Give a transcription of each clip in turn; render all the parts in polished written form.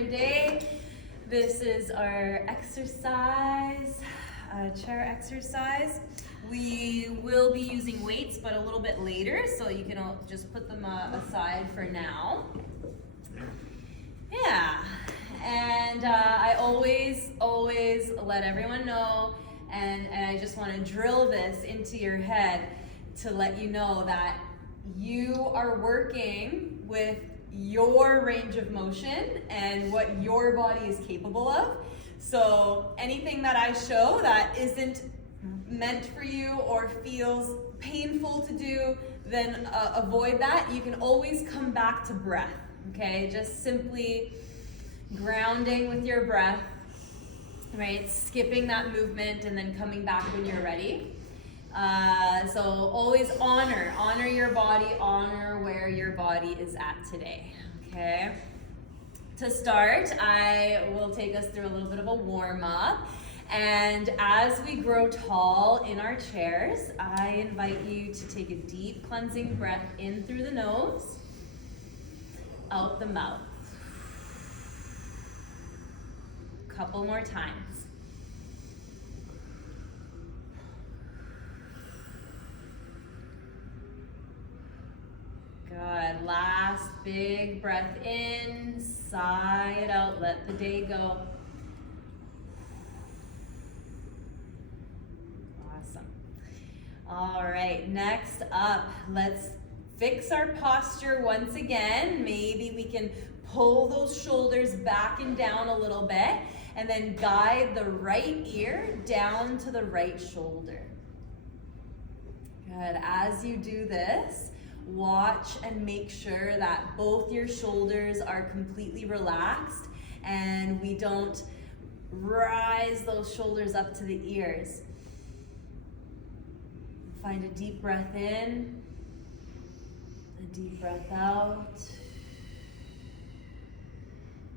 another day. This is our exercise, chair exercise. We will be using weights, but a little bit later, so you can all just put them aside for now. Yeah, and I always let everyone know, and I just want to drill this into your head to let you know that you are working with your range of motion and what your body is capable of. So anything that I show that isn't meant for you or feels painful to do, then avoid that. You can always come back to breath, okay? Just simply grounding with your breath, right? Skipping that movement and then coming back when you're ready. So always honor your body, honor where your body is at today, okay? To start, I will take us through a little bit of a warm-up. And as we grow tall in our chairs, I invite you to take a deep cleansing breath in through the nose, out the mouth. Couple more times. Good. Last big breath in, sigh it out, let the day go. Awesome. All right, next up, let's fix our posture once again. Maybe we can pull those shoulders back and down a little bit, and then guide the right ear down to the right shoulder. Good. As you do this, watch and make sure that both your shoulders are completely relaxed and we don't rise those shoulders up to the ears. Find a deep breath in, a deep breath out.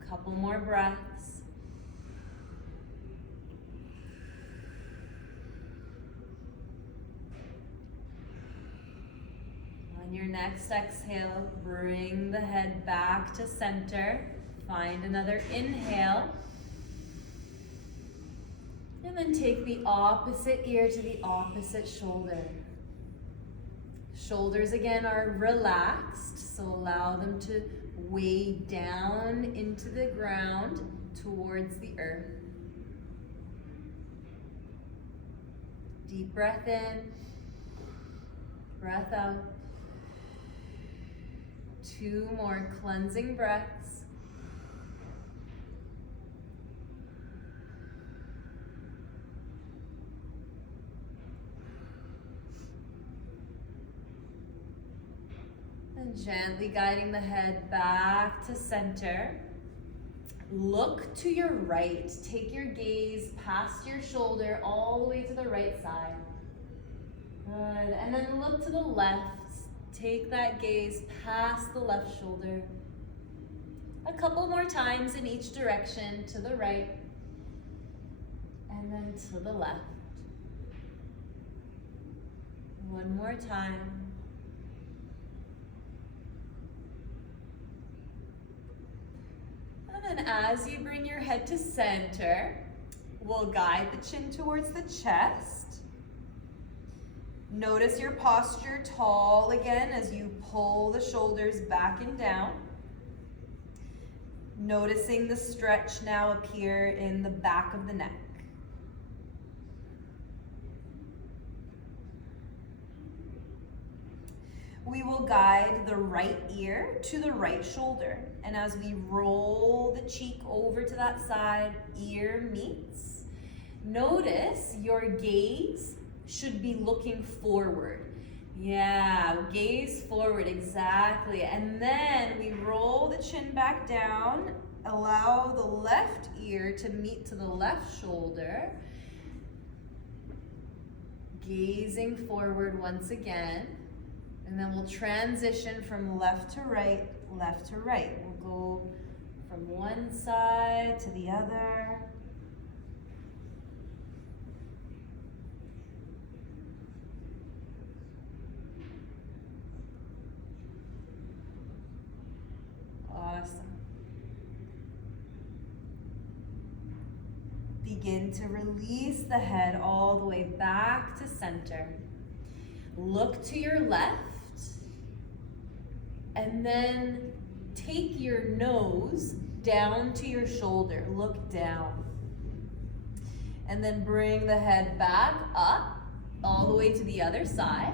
Couple more breaths. On your next exhale, bring the head back to center. Find another inhale. And then take the opposite ear to the opposite shoulder. Shoulders again are relaxed, so allow them to weigh down into the ground towards the earth. Deep breath in, breath out. 2 more cleansing breaths. And gently guiding the head back to center. Look to your right. Take your gaze past your shoulder all the way to the right side. Good. And then look to the left. Take that gaze past the left shoulder. A couple more times in each direction, to the right and then to the left. One more time. And then as you bring your head to center, we'll guide the chin towards the chest. Notice your posture tall again as you pull the shoulders back and down. Noticing the stretch now appear in the back of the neck. We will guide the right ear to the right shoulder. And as we roll the cheek over to that side, ear meets. Notice your gaze should be looking forward. Yeah, gaze forward, exactly. And then we roll the chin back down, allow the left ear to meet to the left shoulder. Gazing forward once again. And then we'll transition from left to right, left to right. We'll go from one side to the other. Awesome. begin to release the head all the way back to center. Look to your left, and then take your nose down to your shoulder. Look down. And then bring the head back up, all the way to the other side.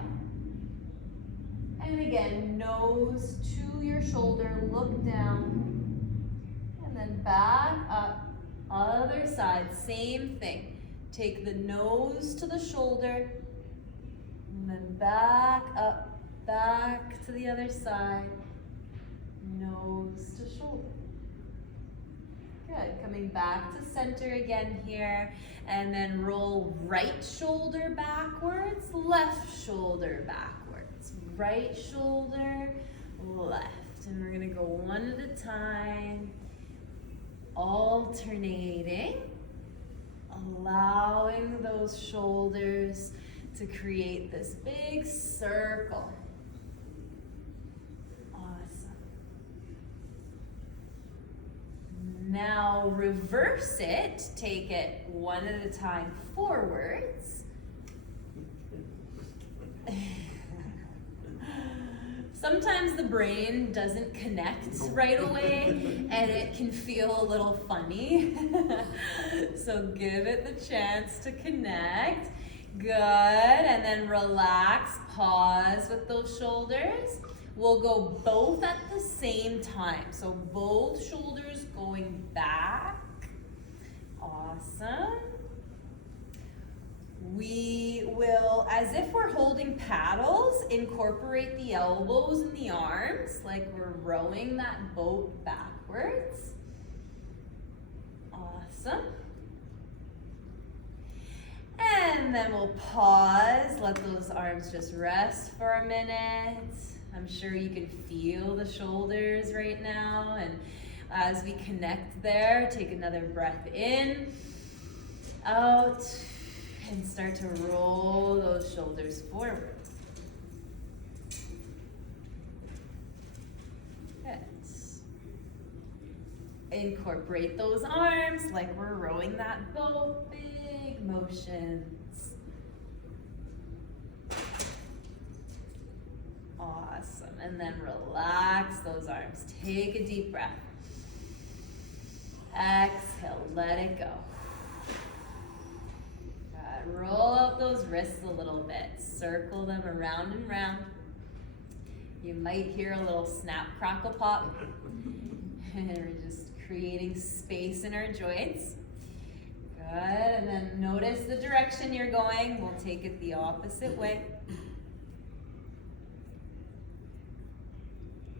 And again, nose to your shoulder, look down. And then back up, other side, same thing. Take the nose to the shoulder, and then back up, back to the other side, nose to shoulder. Good, coming back to center again here, and then roll right shoulder backwards, left shoulder backwards, right shoulder, left. And we're gonna go one at a time, alternating, allowing those shoulders to create this big circle. Now reverse it, take it one at a time forwards. Sometimes the brain doesn't connect right away and it can feel a little funny. So give it the chance to connect. Good, and then relax, pause with those shoulders. We'll go both at the same time. So both shoulders going back. Awesome. We will, as if we're holding paddles, incorporate the elbows and the arms like we're rowing that boat backwards. Awesome. And then we'll pause, let those arms just rest for a minute. I'm sure you can feel the shoulders right now. And as we connect there, take another breath in, out, and start to roll those shoulders forward. Good. Incorporate those arms like we're rowing that boat, big motions. Awesome, and then relax those arms. Take a deep breath. Exhale, let it go. Good. Roll out those wrists a little bit. Circle them around and round. You might hear a little snap, crackle, pop. And we're just creating space in our joints. Good, and then notice the direction you're going. We'll take it the opposite way.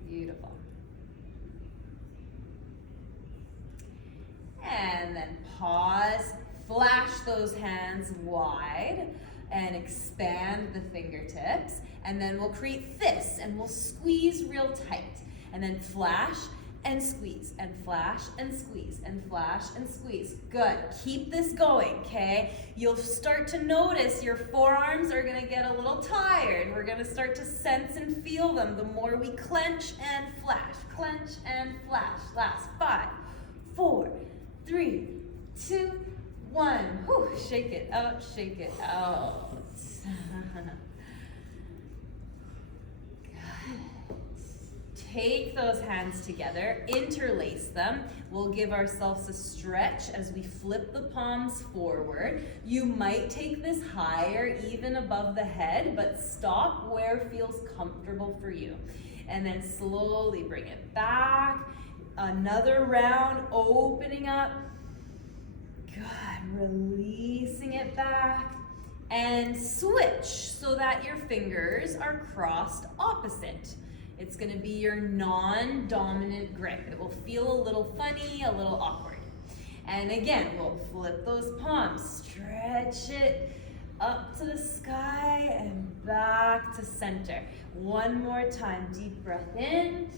Beautiful. And then pause, flash those hands wide and expand the fingertips. And then we'll create fists and we'll squeeze real tight. And then flash and squeeze and flash and squeeze and flash and squeeze. Good, keep this going, okay? You'll start to notice your forearms are gonna get a little tired. We're gonna start to sense and feel them the more we clench and flash, clench and flash. Last 5, 4, 3, 2, 1. Whew, shake it out, shake it out. Take those hands together, interlace them. We'll give ourselves a stretch as we flip the palms forward. You might take this higher, even above the head, but stop where feels comfortable for you. And then slowly bring it back. Another round, opening up. Good, releasing it back. And switch so that your fingers are crossed opposite. It's gonna be your non-dominant grip. It will feel a little funny, a little awkward. And again, we'll flip those palms, stretch it up to the sky and back to center. One more time, deep breath in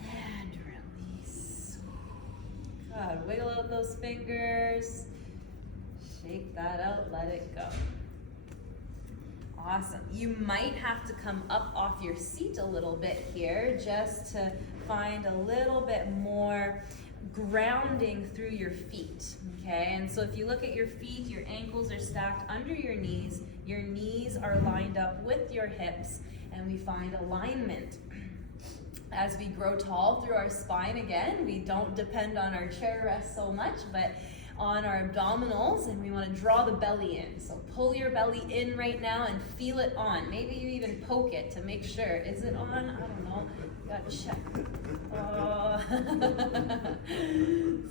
and release. Good, wiggle out those fingers. Shake that out, let it go. Awesome. You might have to come up off your seat a little bit here just to find a little bit more grounding through your feet, okay? And so if you look at your feet, your ankles are stacked under your knees are lined up with your hips, and we find alignment. As we grow tall through our spine again, we don't depend on our chair rest so much, but on our abdominals, and we want to draw the belly in. So pull your belly in right now and feel it on. Maybe you even poke it to make sure. Is it on? I don't know. You gotta check. Oh.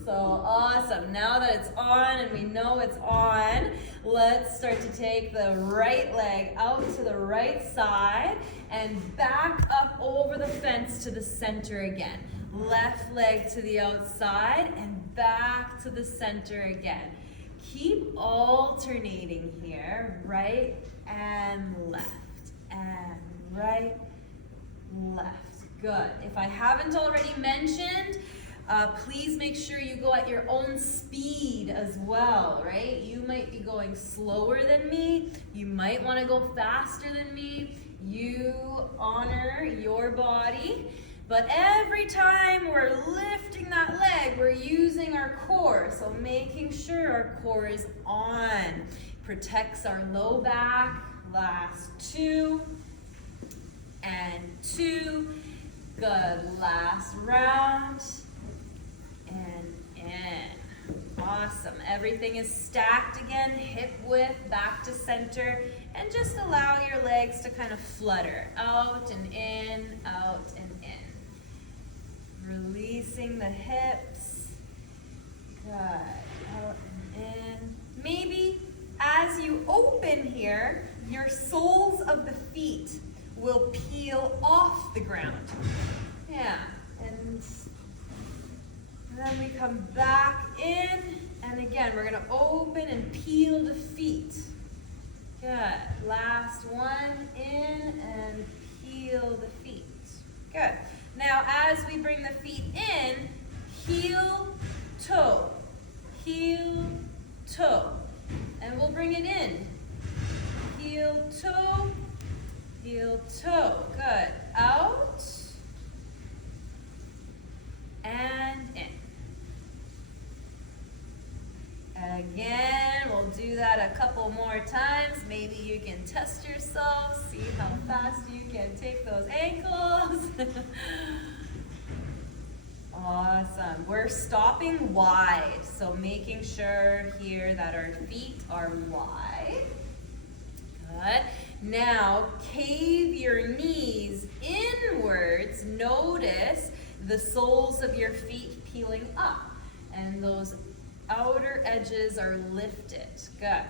So awesome. Now that it's on and we know it's on, let's start to take the right leg out to the right side and back up over the fence to the center again. Left leg to the outside and back to the center again. Keep alternating here, right and left, and right, left. Good. If I haven't already mentioned, please make sure you go at your own speed as well, right? You might be going slower than me. You might want to go faster than me. You honor your body. But every time we're lifting that leg, we're using our core. So making sure our core is on. Protects our low back. Last 2 and 2. Good. Last round. And in. Awesome. Everything is stacked again. Hip width, back to center. And just allow your legs to kind of flutter. Out and in, out and in. Releasing the hips. Good. Out and in. Maybe as you open here, your soles of the feet will peel off the ground. Yeah. And then we come back in. And again, we're going to open and peel the feet. Good. Last one. In and peel the feet. Good. Now, as we bring the feet in, heel, toe, heel, toe. And we'll bring it in. Heel, toe, heel, toe. Good. Out and in. Again, we'll do that a couple more times. Maybe you can test yourself, see how fast you can take those ankles. Awesome. We're stopping wide, so making sure here that our feet are wide. Good. Now, cave your knees inwards. Notice the soles of your feet peeling up, and those outer edges are lifted. Good.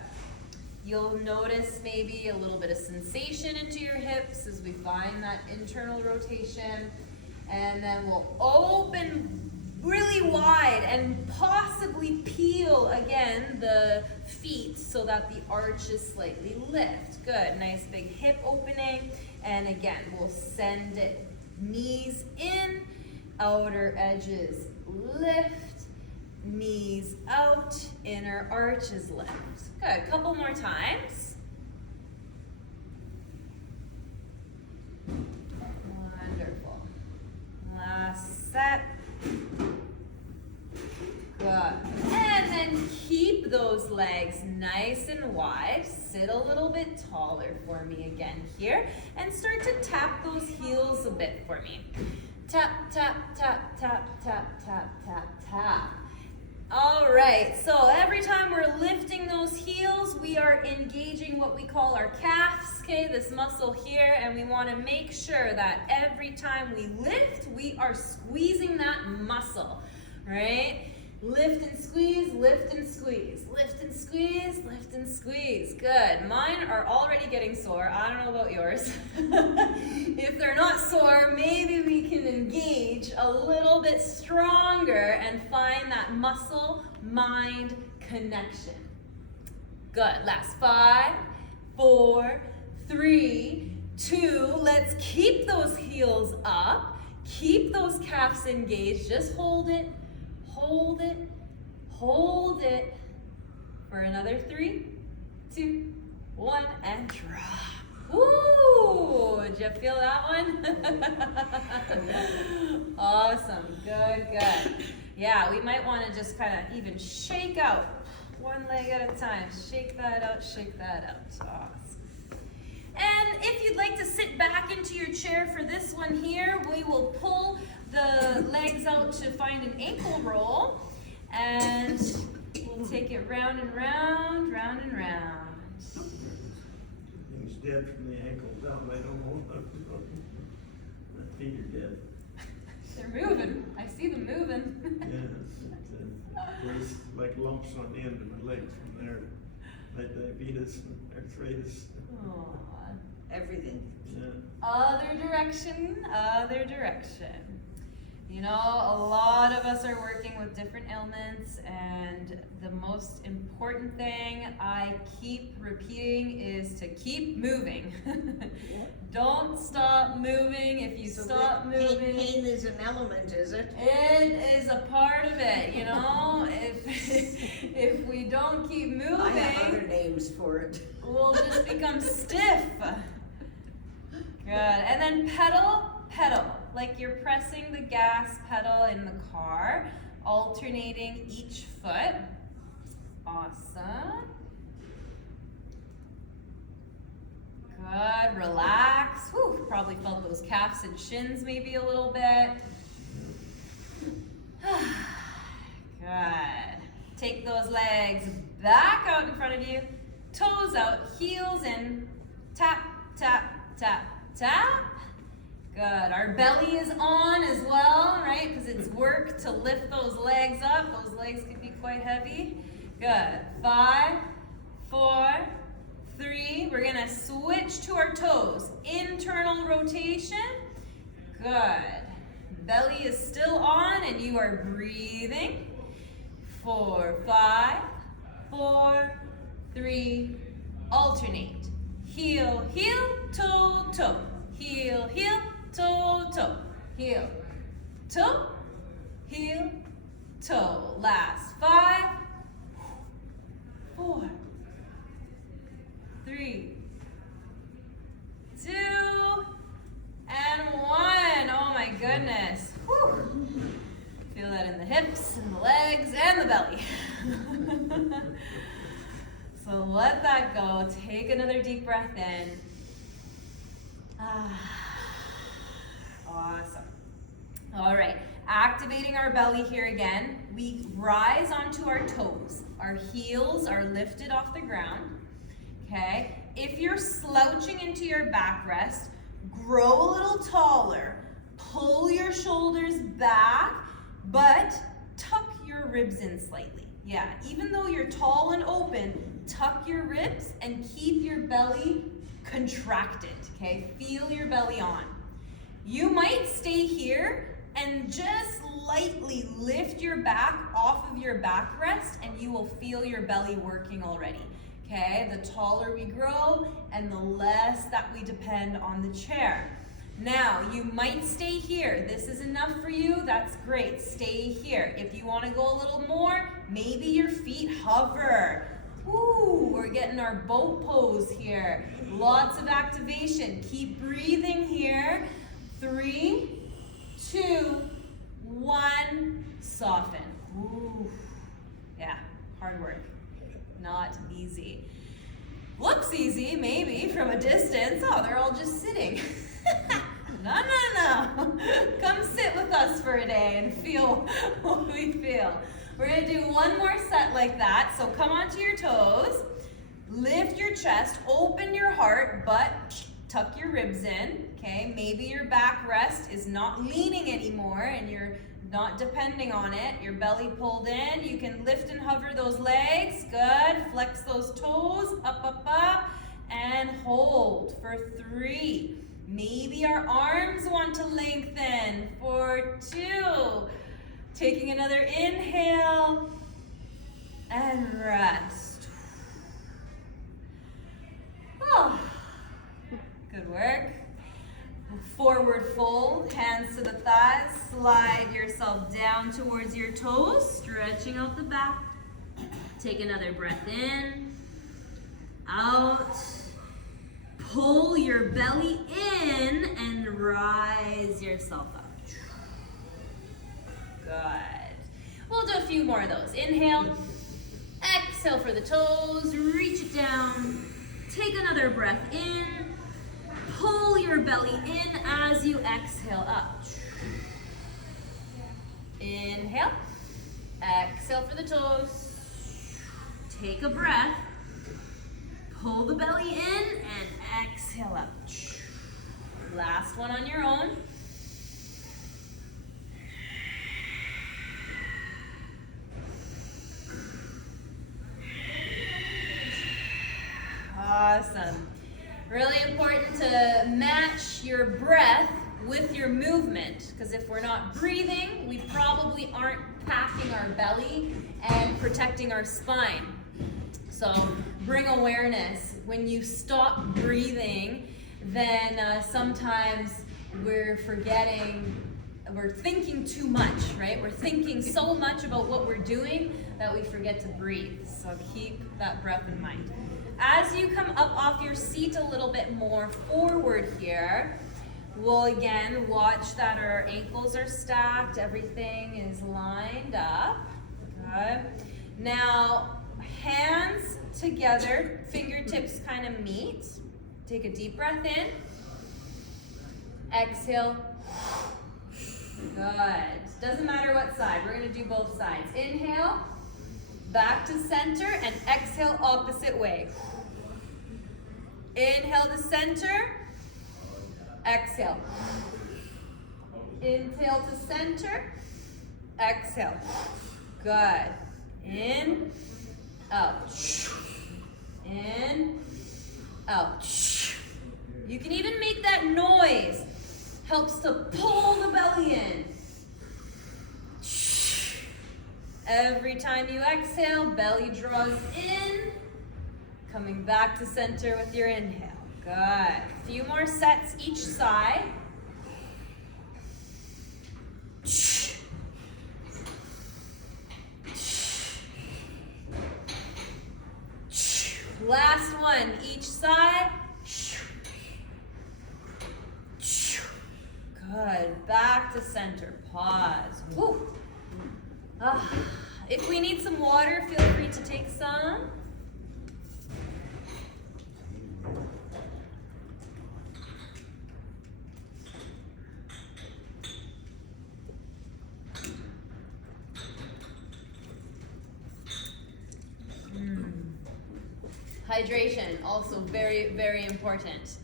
You'll notice maybe a little bit of sensation into your hips as we find that internal rotation. And then we'll open really wide and possibly peel again the feet so that the arches slightly lift. Good. Nice big hip opening. And again, we'll send it knees in, outer edges lift, knees out, inner arches lift. Good. Couple more times. Wonderful. Last set. Good. And then keep those legs nice and wide. Sit a little bit taller for me again here. And start to tap those heels a bit for me. Tap, tap, tap, tap, tap, tap, tap, tap. All right, so every time we're lifting those heels, we are engaging what we call our calves, okay, this muscle here, and we want to make sure that every time we lift, we are squeezing that muscle, right? Lift and squeeze, lift and squeeze, lift and squeeze, lift and squeeze. Good. Mine are already getting sore. I don't know about yours. If they're not sore, maybe we can engage a little bit stronger and find that muscle-mind connection. Good. Last 5, 4, 3, 2. Let's keep those heels up. Keep those calves engaged. Just hold it. Hold it, hold it for another 3, 2, 1, and drop. Woo! Did you feel that one? Awesome. Good, good. Yeah, we might want to just kind of even shake out one leg at a time. Shake that out, shake that out. Awesome. And if you'd like to sit back into your chair for this one here, we will pull the legs out to find an ankle roll. And we'll take it round and round, round and round. Things dead from the ankles down. I don't know. My feet are dead. They're moving. I see them moving. Yeah, there's like lumps on the end of my legs from there. My diabetes and arthritis. Aw. Everything. Yeah. Other direction, other direction. You know, a lot of us are working with different ailments, and the most important thing I keep repeating is to keep moving. Don't stop moving. If you stop moving, Pain is an element, is it? it is a part of it, you know. If we don't keep moving, I have other names for it. we'll just become stiff. Good. And then pedal, pedal. Like you're pressing the gas pedal in the car, alternating each foot. Awesome. Good. Relax. Whew, probably felt those calves and shins maybe a little bit. Good. Take those legs back out in front of you. Toes out, heels in. Tap, tap, tap, tap. Good. Our belly is on as well, right? Because it's work to lift those legs up. Those legs can be quite heavy. Good. 5, 4, 3. We're going to switch to our toes. Internal rotation. Good. Belly is still on and you are breathing. 4, 5, 4, 3. Alternate. Heel, heel, toe, toe. Heel, heel, toe, toe. Heel, toe, heel, toe. Last 5, 4, 3, 2, and 1. Oh my goodness. Whew. Feel that in the hips and the legs and the belly. So let that go. Take another deep breath in. Awesome. All right, activating our belly here again. We rise onto our toes. Our heels are lifted off the ground. Okay, if you're slouching into your backrest, grow a little taller. Pull your shoulders back, but tuck your ribs in slightly. Yeah, even though you're tall and open, tuck your ribs and keep your belly contracted, okay? Feel your belly on. You might stay here and just lightly lift your back off of your backrest and you will feel your belly working already, okay? The taller we grow and the less that we depend on the chair. Now, you might stay here. This is enough for you, that's great. Stay here. If you want to go a little more, maybe your feet hover. Ooh, we're getting our boat pose here. Lots of activation. Keep breathing here. 3, 2, 1. Soften. Ooh. Yeah, hard work. Not easy. Looks easy, maybe, from a distance. Oh, they're all just sitting. No. Come sit with us for a day and feel what we feel. We're going to do one more set like that. So come onto your toes, lift your chest, open your heart, but tuck your ribs in, okay? Maybe your backrest is not leaning anymore and you're not depending on it. Your belly pulled in. You can lift and hover those legs. Good. Flex those toes. Up. And hold for 3. Maybe our arms want to lengthen for 2. Taking another inhale and rest. Oh, good work. Forward fold, hands to the thighs, slide yourself down towards your toes, stretching out the back. Take another breath in, out, pull your belly in and rise yourself up. Good. We'll do a few more of those. Inhale, exhale for the toes, reach it down, take another breath in, pull your belly in as you exhale up. Inhale, exhale for the toes, take a breath, pull the belly in and exhale up. Last one on your own. Awesome. Really important to match your breath with your movement, because if we're not breathing, we probably aren't packing our belly and protecting our spine. So bring awareness. When you stop breathing, then sometimes we're thinking too much, right? We're thinking so much about what we're doing that we forget to breathe. So keep that breath in mind. As you come up off your seat a little bit more forward here, we'll again watch that our ankles are stacked, everything is lined up. Good. Now, hands together, fingertips kind of meet. Take a deep breath in. Exhale. Good. Doesn't matter what side, we're going to do both sides. Inhale, back to center, and exhale opposite way. Inhale to center, exhale. Inhale to center, exhale. Good. In, out. In, out. You can even make that noise. Helps to pull the belly in. Every time you exhale, belly draws in. Coming back to center with your inhale. Good. A few more sets each side. Last one, each side. Good. Back to center. Pause. Woo. If we need some water, feel free to take some. Hydration, also very, very important.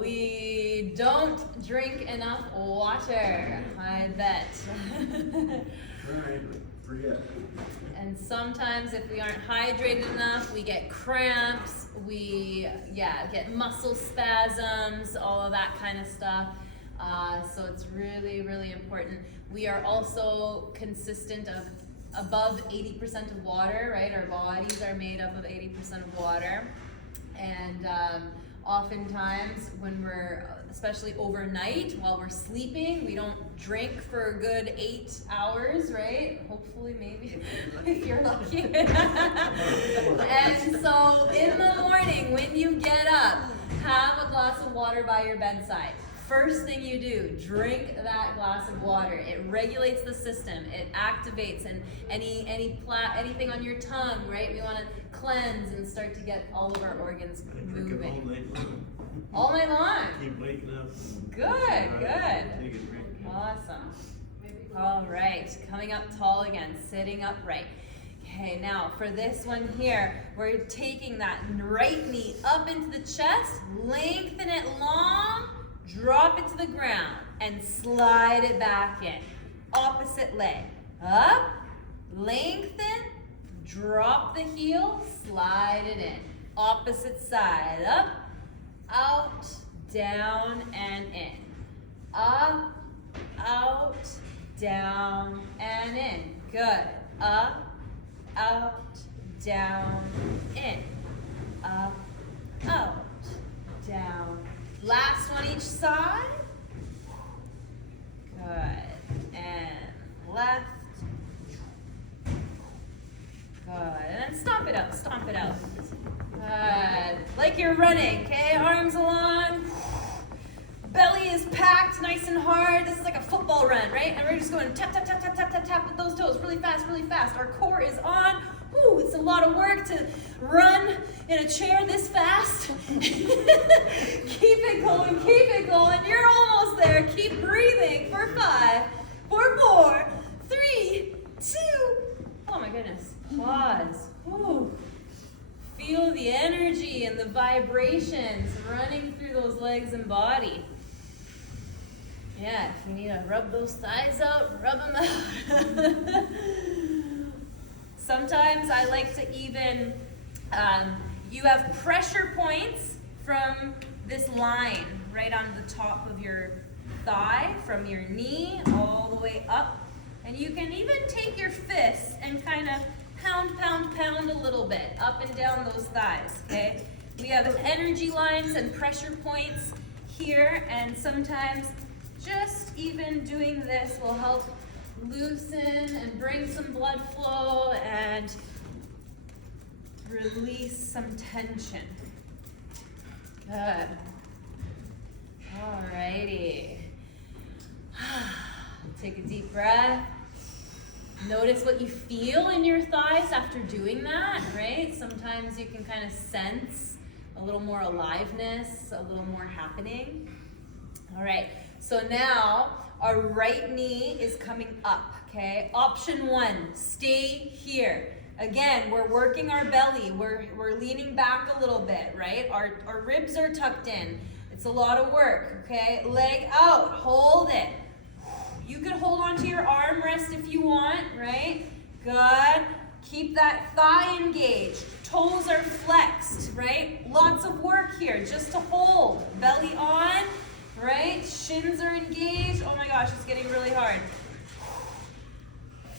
We don't drink enough water, I bet. Right, forget. And sometimes if we aren't hydrated enough, we get cramps, we get muscle spasms, all of that kind of stuff. So it's really, really important. We are also consistent of above 80% of water, right? Our bodies are made up of 80% of water. And oftentimes when we're, especially overnight, while we're sleeping, we don't drink for a good 8 hours, right? Hopefully, maybe, if you're lucky. And so in the morning, when you get up, have a glass of water by your bedside. First thing you do, drink that glass of water. It regulates the system. It activates, and anything on your tongue, right? We want to cleanse and start to get all of our organs I drink it all moving. night long. All night long. Keep waking up. Good, good. Take a drink. Awesome. All right, coming up tall again, sitting upright. Okay, now for this one here, we're taking that right knee up into the chest, lengthen it long, drop it to the ground, and slide it back in. Opposite leg. Up, lengthen, drop the heel, slide it in. Opposite side. Up, out, down, and in. Up, out, down, and in. Good. Up, out, down, in. Up, out, down. Last one each side. Good. And left. Good. And then stomp it out, stomp it out. Good. like you're running, okay? Arms along. Belly is packed nice and hard. This is like a football run, right? And we're just going tap, tap, tap, tap, tap, tap, tap with those toes really fast, really fast. Our core is on. Woo, it's a lot of work to run in a chair this fast. Keep it going. You're almost there. Keep breathing for 5, for 4, 3, 2. Oh my goodness. Pause. Woo. Feel the energy and the vibrations running through those legs and body. Yeah, if you need to rub those thighs out, rub them out. Sometimes I like to even, you have pressure points from this line right on the top of your thigh, from your knee all the way up. And you can even take your fists and kind of pound, pound, pound a little bit up and down those thighs, okay? We have energy lines and pressure points here, and sometimes just even doing this will help loosen and bring some blood flow and release some tension. Good. Alrighty. Take a deep breath. Notice what you feel in your thighs after doing that, right? Sometimes you can kind of sense a little more aliveness, a little more happening. All right, so now our right knee is coming up, okay? Option 1, stay here. Again, we're working our belly. We're leaning back a little bit, right? Our ribs are tucked in. It's a lot of work, okay? Leg out, hold it. You could hold onto your armrest if you want, right? Good. Keep that thigh engaged. Toes are flexed, right? Lots of work here just to hold. Belly on, right? Shins are engaged. Oh my gosh, it's getting really hard.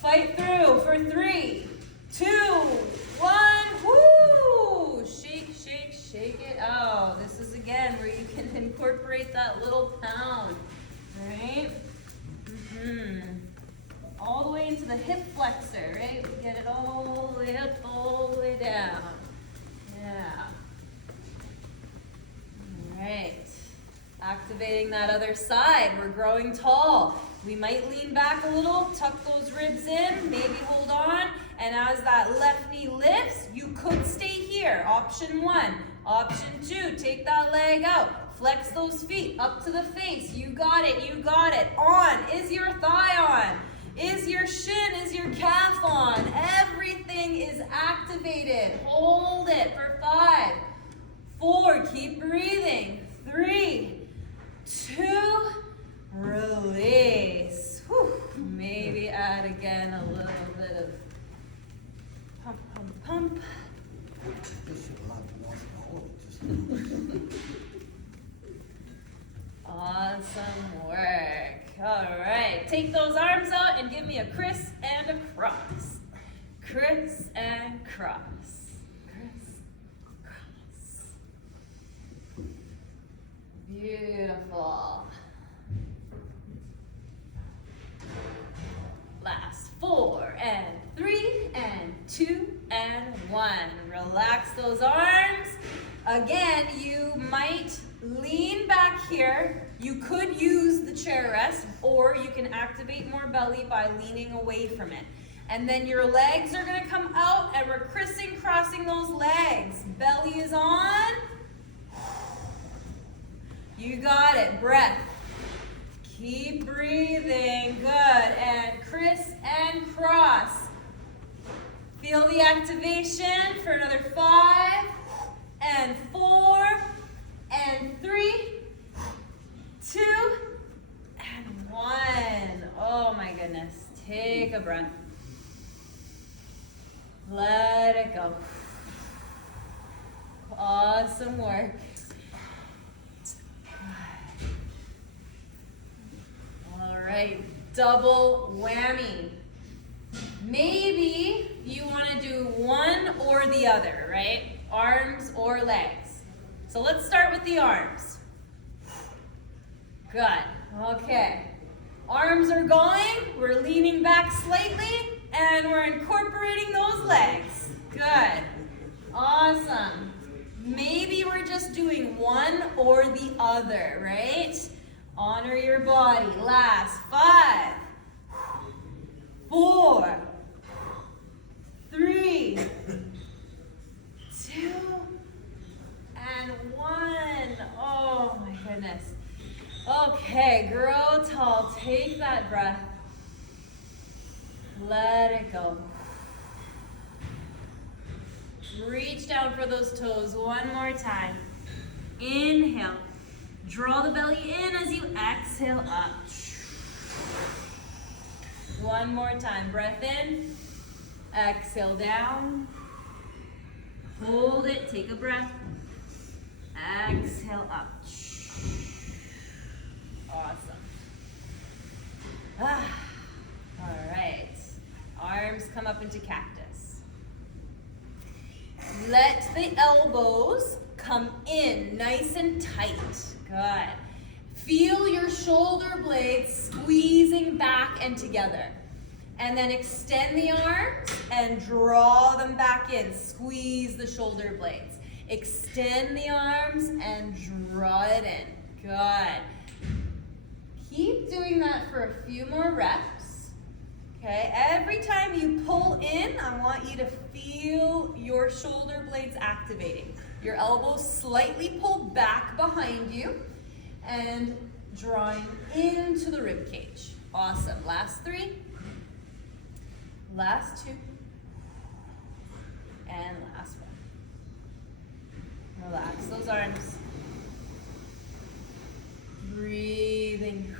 Fight through for 3, 2, 1. Woo! Shake, shake, shake it out. This is again where you can incorporate that little pound, right? All the way into the hip flexor, right? We get it all the way up, all the way down. Yeah. All right. Activating that other side. We're growing tall. We might lean back a little, tuck those ribs in, maybe hold on. And as that left knee lifts, you could stay here. Option 1. Option 2, take that leg out. Flex those feet up to the face. You got it, you got it. On. Is your thigh on? Is your shin, is your calf on? Everything is activated. Hold it for 5, 4, keep breathing. 3, 2, release. Whew. Maybe add again a little bit of pump, pump, pump. Awesome work. All right, take those arms out and give me a criss and a cross. Criss and cross. Criss, cross. Beautiful. Last 4 and 3 and 2 and 1. Relax those arms. Again, you might lean back here. You could use the chair rest, or you can activate more belly by leaning away from it. And then your legs are gonna come out and we're crossing those legs. Belly is on. You got it, breath. Keep breathing, good. And criss and cross. Feel the activation for another 5 and 4 and 3, 2 and 1. Oh my goodness. Take a breath. Let it go. Awesome work. All right, double whammy. Maybe you want to do one or the other, right? Arms or legs. So let's start with the arms. Good. Okay. Arms are going. We're leaning back slightly and we're incorporating those legs. Good. Awesome. Maybe we're just doing one or the other, right? Honor your body. Last 5, 4, 3, 2, and 1. Oh my goodness. Okay, grow tall. Take that breath. Let it go. Reach down for those toes one more time. Inhale. Draw the belly in as you exhale up. One more time. Breath in. Exhale down. Hold it. Take a breath. Exhale up. Awesome. All right. Arms come up into cactus. Let the elbows come in nice and tight. Good. Feel your shoulder blades squeezing back and together. And then extend the arms and draw them back in. Squeeze the shoulder blades. Extend the arms and draw it in. Good. Keep doing that for a few more reps. Okay, every time you pull in, I want you to feel your shoulder blades activating. Your elbows slightly pull back behind you and drawing into the rib cage. Awesome. Last 3. Last 2. And last 1. Relax those arms. Breathing.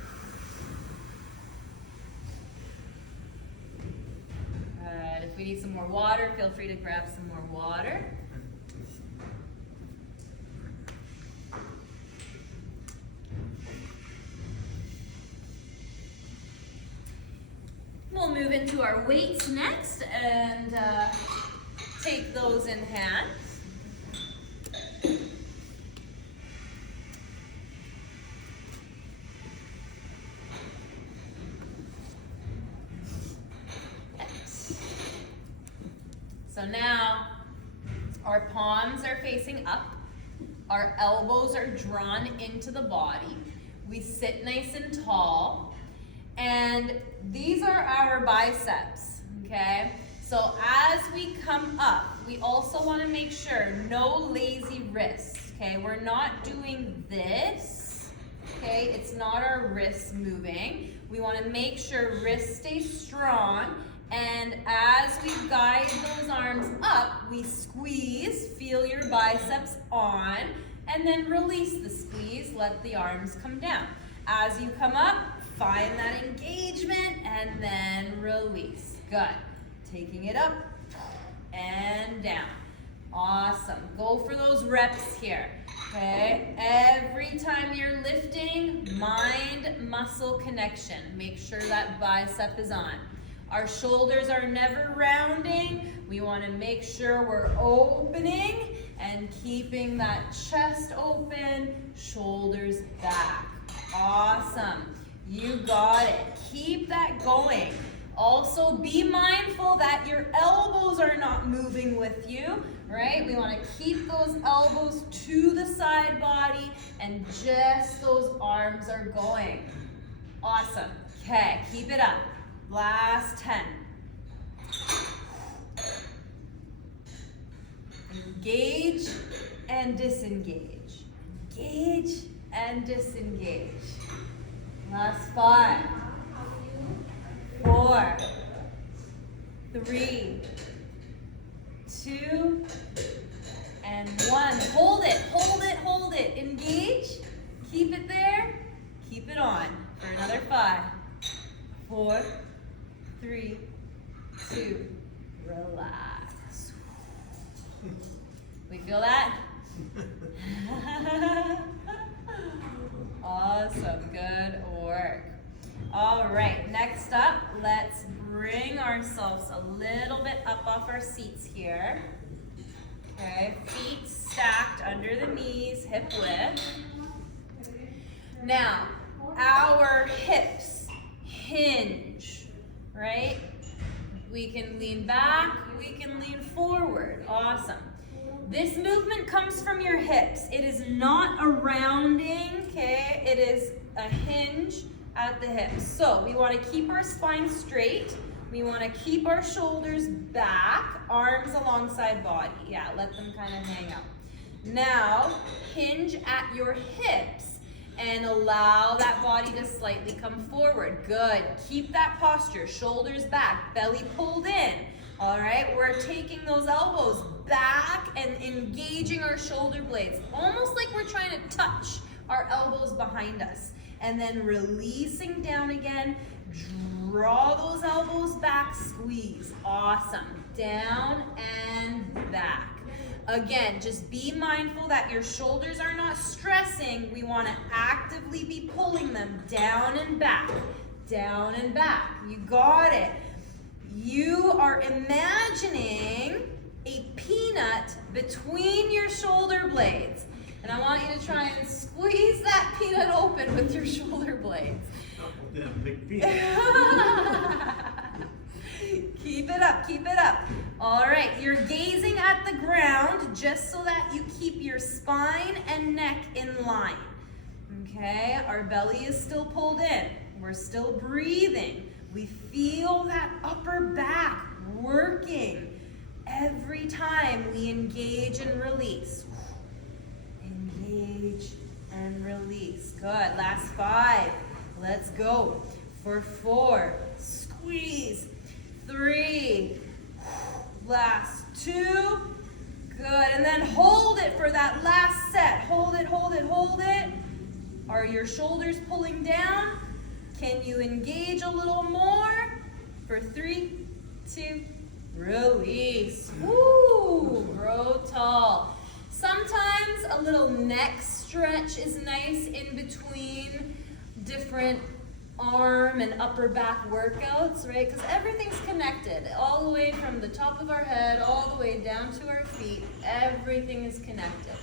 Good. If we need some more water, feel free to grab some more water. We'll move into our weights next and take those in hand. So now our palms are facing up, our elbows are drawn into the body. We sit nice and tall, and these are our biceps, okay? So as we come up, we also want to make sure no lazy wrists, okay? We're not doing this, okay? It's not our wrists moving. We want to make sure wrists stay strong. And as we guide those arms up, we squeeze, feel your biceps on, and then release the squeeze, let the arms come down. As you come up, find that engagement, and then release. Good. Taking it up and down. Awesome. Go for those reps here. Okay, every time you're lifting, mind-muscle connection. Make sure that bicep is on. Our shoulders are never rounding. We want to make sure we're opening and keeping that chest open, shoulders back. Awesome. You got it. Keep that going. Also, be mindful that your elbows are not moving with you, right? We want to keep those elbows to the side body and just those arms are going. Awesome. Okay, keep it up. Last 10. Engage and disengage. Engage and disengage. Last 5. 4. 3. 2. And 1. Hold it, hold it, hold it. Engage. Keep it there. Keep it on for another 5. 4. 3, 2, relax. We feel that? Awesome, good work. All right, next up, let's bring ourselves a little bit up off our seats here. Okay, feet stacked under the knees, hip width. Now, our hips hinge. Right? We can lean back, we can lean forward. Awesome. this movement comes from your hips. It is not a rounding, okay? It is a hinge at the hips. So we want to keep our spine straight. We want to keep our shoulders back, arms alongside body. Yeah, let them kind of hang out. Now, hinge at your hips and allow that body to slightly come forward. Good. Keep that posture, shoulders back, belly pulled in. All right, we're taking those elbows back and engaging our shoulder blades, almost like we're trying to touch our elbows behind us. And then releasing down again, draw those elbows back, squeeze. Awesome. Down and back. Again, just be mindful that your shoulders are not stressing. We want to actively be pulling them down and back. Down and back. You got it. You are imagining a peanut between your shoulder blades. And I want you to try and squeeze that peanut open with your shoulder blades. Oh, damn big peanut. Keep it up, keep it up. All right, you're gazing at the ground just so that you keep your spine and neck in line. Okay, our belly is still pulled in. We're still breathing. We feel that upper back working every time we engage and release. Engage and release. Good. Last 5. Let's go. For 4. Squeeze. 3. Last 2. Good. And then hold it for that last set. Hold it, hold it, hold it. Are your shoulders pulling down? Can you engage a little more? For 3, 2, release. Woo! Grow tall. Sometimes a little neck stretch is nice in between different arm and upper back workouts, right? Because everything's connected, all the way from the top of our head, all the way down to our feet. Everything is connected.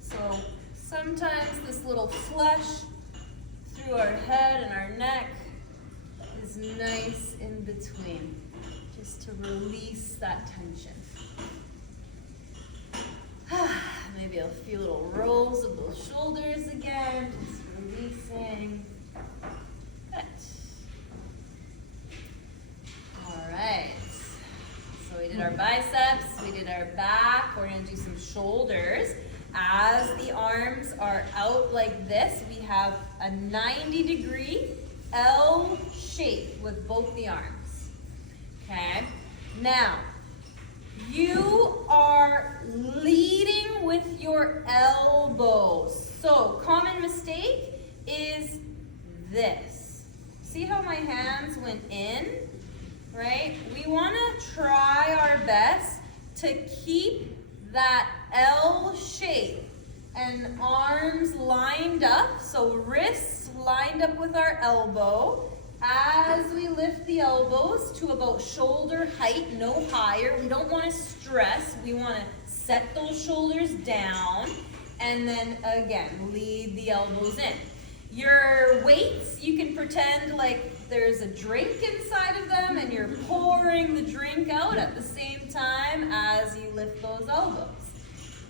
So sometimes this little flush through our head and our neck is nice in between, just to release that tension. Maybe a few little rolls of those shoulders again, just releasing. Good. All right. So we did our biceps, we did our back. We're going to do some shoulders. As the arms are out like this, we have a 90-degree L shape with both the arms. Okay? Now, you are leading with your elbows. So, common mistake is this. See how my hands went in? Right? We want to try our best to keep that L shape and arms lined up. So, wrists lined up with our elbow. As we lift the elbows to about shoulder height, no higher. We don't want to stress. We want to set those shoulders down. And then again, lead the elbows in. Your weights, you can pretend like there's a drink inside of them and you're pouring the drink out at the same time as you lift those elbows.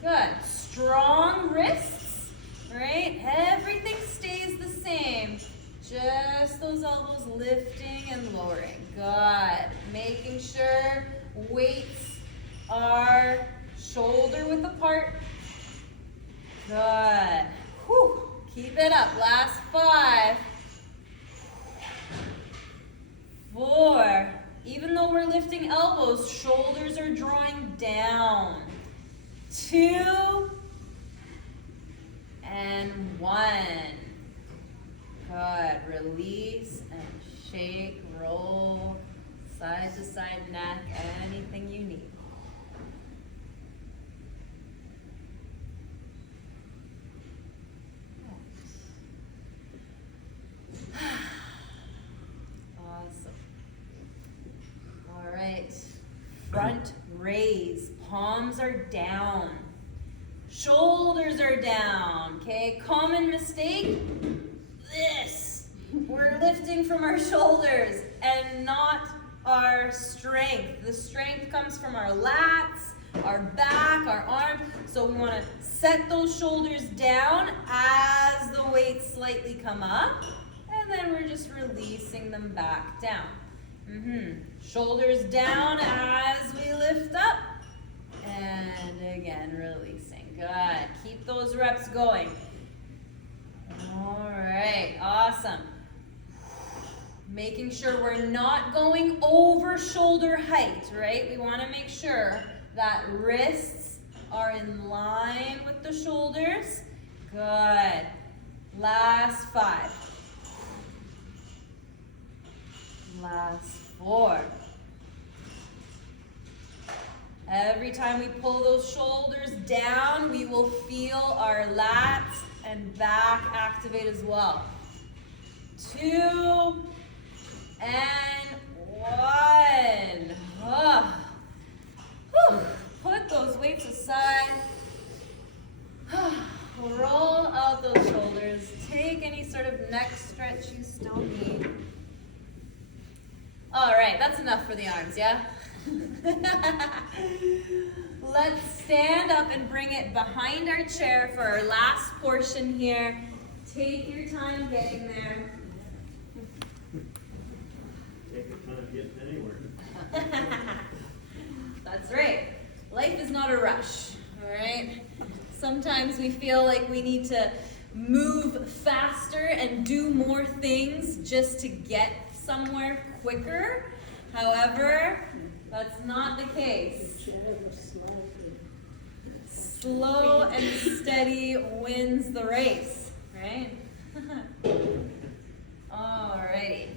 Good. Strong wrists, right? Everything stays the same. Just those elbows lifting and lowering. Good. Making sure weights are shoulder width apart. Good. Whew. Keep it up. Last 5. 4. Even though we're lifting elbows, shoulders are drawing down. 2 and 1. Good. Release and shake, roll, side to side neck, anything you need. Awesome. All right. Front raise. Palms are down. Shoulders are down. Okay. Common mistake. This. We're lifting from our shoulders and not our strength. The strength comes from our lats, our back, our arms. So we want to set those shoulders down as the weights slightly come up. And then we're just releasing them back down. Shoulders down as we lift up. And again, releasing. Good. Keep those reps going. All right, awesome. Making sure we're not going over shoulder height, right? We want to make sure that wrists are in line with the shoulders. Good. Last 5. Last 4. Every time we pull those shoulders down, we will feel our lats and back activate as well. 2 and 1. Oh. Whew. Put those weights aside. Roll out those shoulders. Take any sort of neck stretch you still need. All right, that's enough for the arms, yeah? Let's stand up and bring it behind our chair for our last portion here. Take your time getting there. Take your time getting anywhere. That's right. Life is not a rush, all right? Sometimes we feel like we need to move faster and do more things just to get somewhere quicker. However, that's not the case. Slow and steady wins the race, right? Alrighty.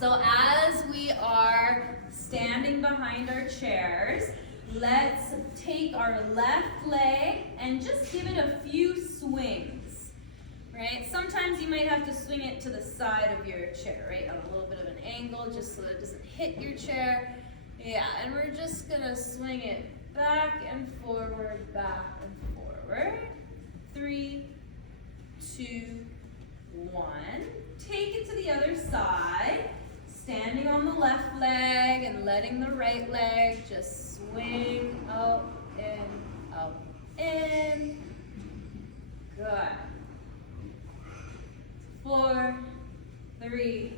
So as we are standing behind our chairs, let's take our left leg and just give it a few swings, right? Sometimes you might have to swing it to the side of your chair, right? On a little bit of an angle, just so that it doesn't hit your chair. Yeah, and we're just gonna swing it back and forward, 3, 2, 1. Take it to the other side. Standing on the left leg and letting the right leg just swing up and up in. Good. 4, 3,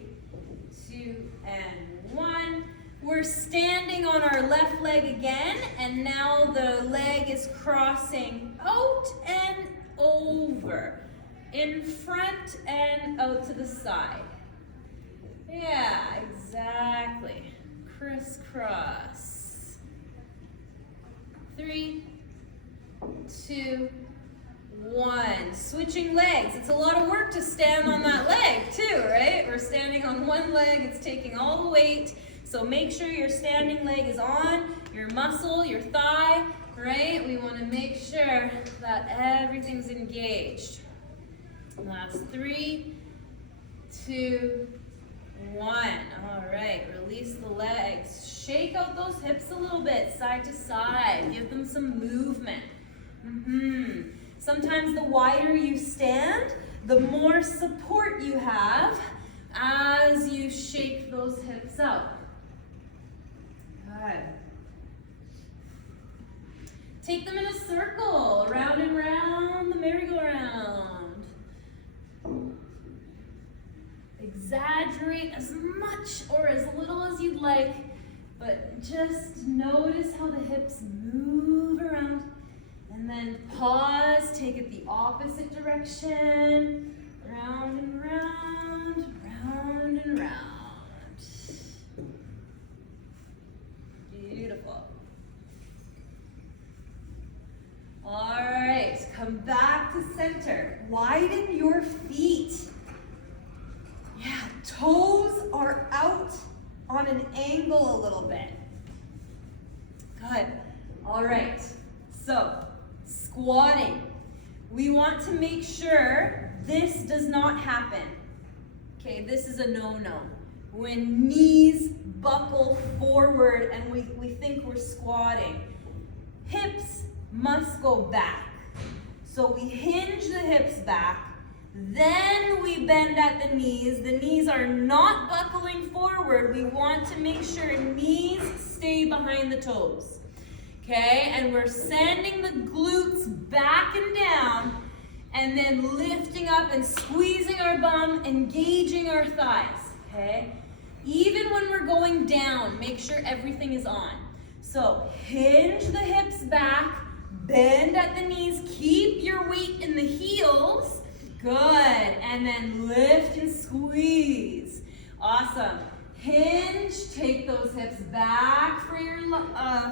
2, and 1. We're standing on our left leg again, and now the leg is crossing out and over, in front and out to the side. Yeah, exactly. Crisscross. 3, 2, 1. Switching legs. It's a lot of work to stand on that leg too, right? We're standing on one leg, it's taking all the weight. So make sure your standing leg is on, your muscle, your thigh, right? We want to make sure that everything's engaged. And that's 3, 2, 1. All right, release the legs. Shake out those hips a little bit, side to side. Give them some movement. Sometimes the wider you stand, the more support you have as you shake those hips out. Good. Take them in a circle, round and round the merry-go-round. Exaggerate as much or as little as you'd like, but just notice how the hips move around. And then pause, take it the opposite direction. Round and round, round and round. Beautiful. All right, come back to center. Widen your feet. Yeah, toes are out on an angle a little bit. Good. All right, so squatting. We want to make sure this does not happen. Okay, this is a no-no. When knees buckle forward and we think we're squatting, hips must go back. So we hinge the hips back, Then we bend at the knees. The knees are not buckling forward. We want to make sure knees stay behind the toes. Okay, and we're sending the glutes back and down, and then lifting up and squeezing our bum, engaging our thighs. Okay, even when we're going down, make sure everything is on. So hinge the hips back, bend at the knees, keep your weight in the heels. Good, and then lift and squeeze. Awesome. Hinge, take those hips back for your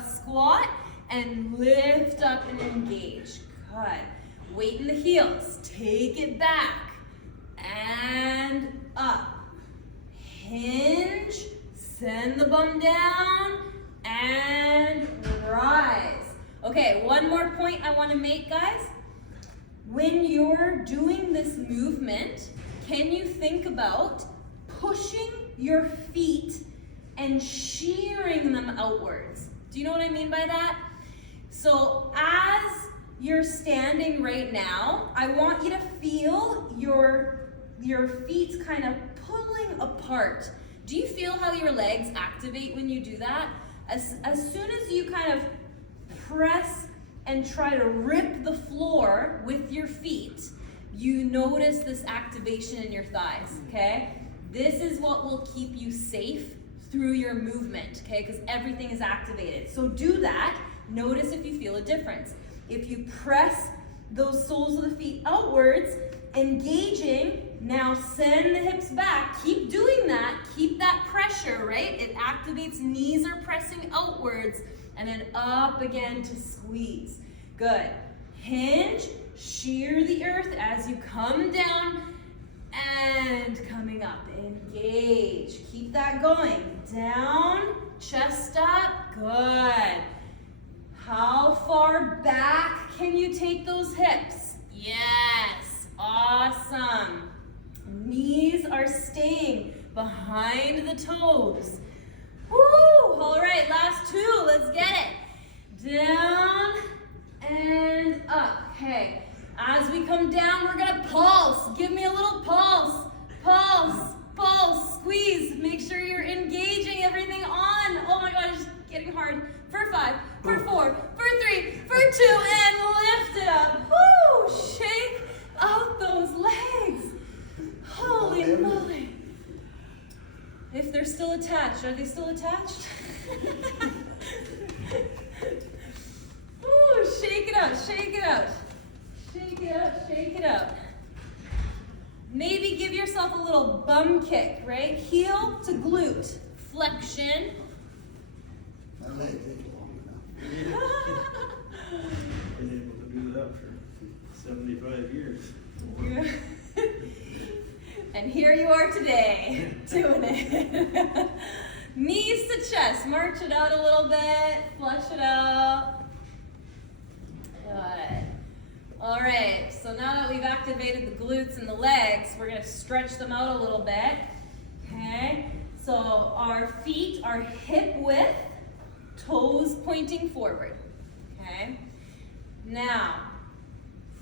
squat, and lift up and engage. Good. Weight in the heels. Take it back and up. Hinge, send the bum down, and rise. Okay, one more point I want to make, guys. When you're doing this movement, can you think about pushing your feet and shearing them outwards? Do you know what I mean by that? So as you're standing right now, I want you to feel your feet kind of pulling apart. Do you feel how your legs activate when you do that? As soon as you kind of press and try to rip the floor with your feet, you notice this activation in your thighs, okay? This is what will keep you safe through your movement, okay? Because everything is activated. So do that. Notice if you feel a difference. If you press those soles of the feet outwards, engaging, now send the hips back. Keep doing that. Keep that pressure, right? It activates, knees are pressing outwards, and then up again to squeeze. Good. Hinge, shear the earth as you come down and coming up. Engage. Keep that going. Down, chest up. Good. How far back can you take those hips? Yes. Awesome. Knees are staying behind the toes. Woo! All right, last two. Let's get it. Down and up. Okay. As we come down, we're gonna pulse. Give me a little pulse. Pulse, pulse, squeeze. Make sure you're engaging everything on. Oh my God, it's getting hard. For 5, for 4, for 3, for 2, and lift it up. Woo! Shake out those legs. Holy moly. If they're still attached, are they still attached? Ooh, shake it out, shake it out. Shake it out, shake it out. Maybe give yourself a little bum kick, right? Heel to glute. Flexion. My leg ain't long enough. Been able to do that for 75 years. And here you are today, doing it. Knees to chest, march it out a little bit, flush it out. Good. All right, so now that we've activated the glutes and the legs, we're gonna stretch them out a little bit, okay? So our feet are hip width, toes pointing forward, okay? Now,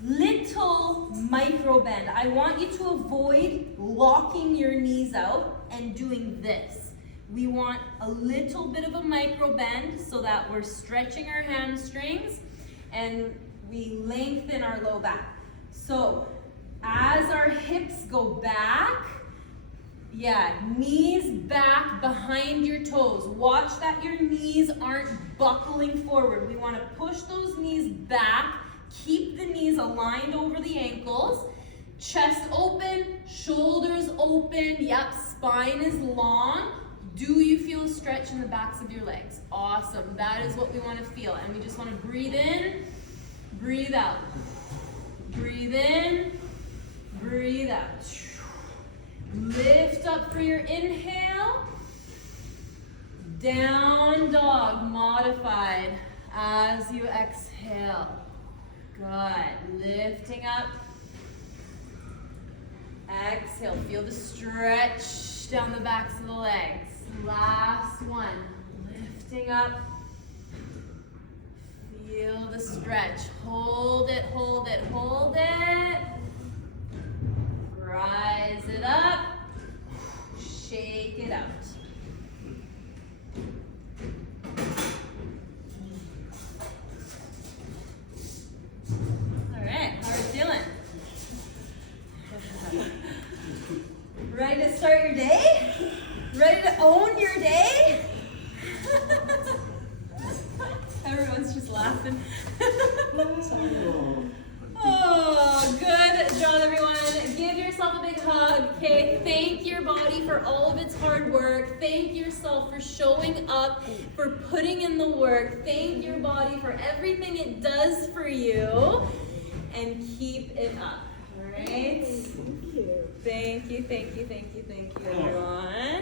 little micro bend. I want you to avoid locking your knees out and doing this. We want a little bit of a micro bend so that we're stretching our hamstrings and we lengthen our low back. So as our hips go back, knees back behind your toes. Watch that your knees aren't buckling forward. We want to push those knees back. Keep the knees aligned over the ankles. Chest open, shoulders open. Yep, spine is long. Do you feel a stretch in the backs of your legs? Awesome. That is what we want to feel. And we just want to breathe in, breathe out. Breathe in, breathe out. Lift up for your inhale. Down dog, modified as you exhale. Good. Lifting up. Exhale. Feel the stretch down the backs of the legs. Last one. Lifting up. Feel the stretch. Hold it, hold it, hold it. Rise it up. Shake it out. All right, how are you feeling? Ready to start your day? Ready to own your day? Everyone's just laughing. Oh, good job, everyone. Give yourself a big hug, okay? Thank your body for all of its hard work. Thank yourself for showing up, for putting in the work. Thank your body for everything it does for you. And keep it up, all right? Thank you, everyone.